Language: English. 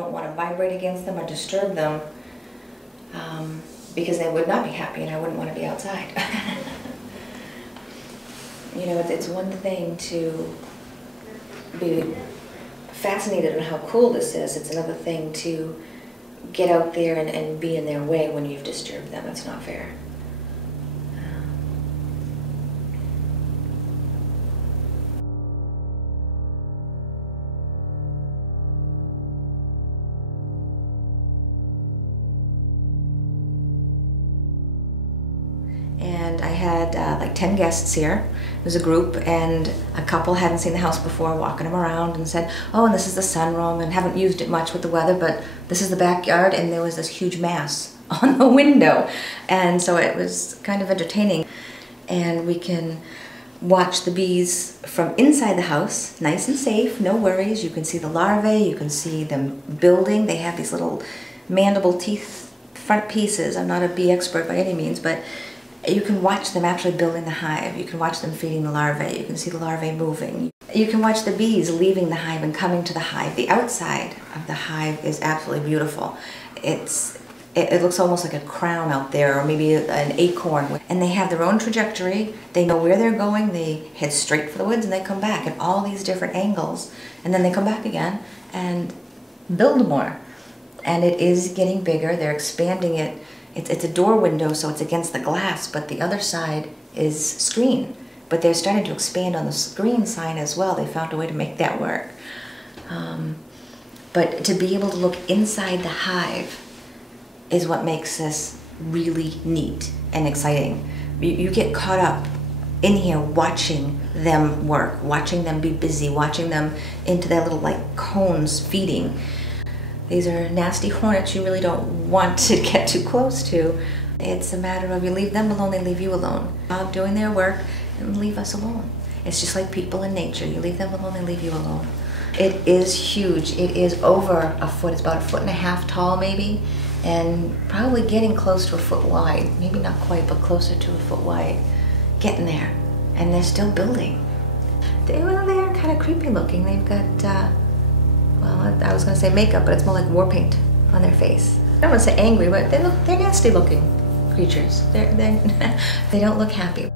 don't want to vibrate against them or disturb them because they would not be happy and I wouldn't want to be outside. You know, it's one thing to be fascinated on how cool this is. It's another thing to get out there and be in their way when you've disturbed them. It's not fair. And I had like 10 guests here. It was a group, and a couple hadn't seen the house before, walking them around, and said, oh, and this is the sunroom, and haven't used it much with the weather, but this is the backyard, and there was this huge mass on the window. And so it was kind of entertaining. And we can watch the bees from inside the house, nice and safe, no worries. You can see the larvae, you can see them building. They have these little mandible teeth front pieces. I'm not a bee expert by any means, but you can watch them actually building the hive. You can watch them feeding the larvae. You can see the larvae moving. You can watch the bees leaving the hive and coming to the hive. The outside of the hive is absolutely beautiful. It looks almost like a crown out there, or maybe an acorn. And they have their own trajectory. They know where they're going. They head straight for the woods and they come back at all these different angles. And then they come back again and build more. And it is getting bigger. They're expanding it. It's a door window, so it's against the glass, but the other side is screen. But they're starting to expand on the screen side as well. They found a way to make that work. But to be able to look inside the hive is what makes this really neat and exciting. You get caught up in here watching them work, watching them be busy, watching them into their little like cones feeding. These are nasty hornets you really don't want to get too close to. It's a matter of you leave them alone, they leave you alone. Stop doing their work and leave us alone. It's just like people in nature. You leave them alone, they leave you alone. It is huge. It is over a foot. It's about 1.5 feet tall maybe, and probably getting close to 1 foot wide. Maybe not quite, but closer to 1 foot wide. Getting there. And they're still building. They're kind of creepy looking. They've got well, I was going to say makeup, but it's more like war paint on their face. I don't want to say angry, but they're nasty looking creatures. They don't look happy.